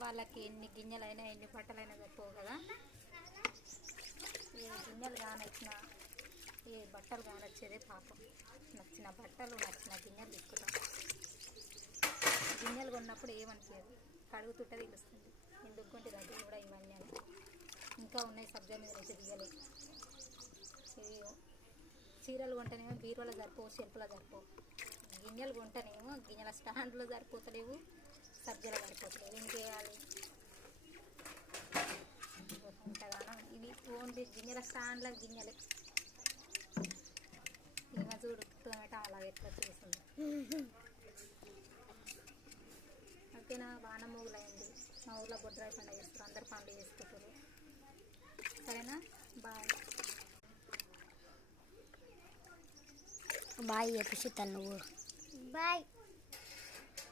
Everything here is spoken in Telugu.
ఆడవాళ్ళకి ఎన్ని గిన్నెలైనా ఎన్ని బట్టలైనా సరిపోవు కదా. ఏ గిన్నెలు కానొచ్చిన ఏ బట్టలు కానొచ్చేదే పాపం. నచ్చిన బట్టలు నచ్చిన గిన్నెలు తీసుకుంటాం. గిన్నెలు కొన్నప్పుడు ఏమనిపించదు, కడుగుతుంటే తెలుస్తుంది ఎందుకు కొంటే దగ్గర కూడా ఇవన్నీ అని. ఇంకా ఉన్నాయి సబ్జా మీద నుంచి తీయలేదు. ఇవి చీరలు కొంటేనేమో బీరువాలో సరిపోవు, షెల్ఫ్లో సరిపోవు. గిన్నెలు కొంటేనేమో గిన్నెల స్టాండ్లో సరిపోతలేవు, సబ్జీలో సరిపోతలేవు. ఏం చేయాలి? ఇంతగానో ఇవి ఓన్లీ గిన్నెల స్టాండ్ల గిన్నెలే. ఈమె చూడు టొమాటో అలాగే ఎట్లా చేసింది. ఓకేనా, బాగా మూగులైంది. మా ఊళ్ళో బొడ్రాయి పండుగ చేస్తారు, అందరు పనులు చేసుకుంటారు. సరేనా, బాయ్ బాయ్ చెప్పేసి తను. బాయ్.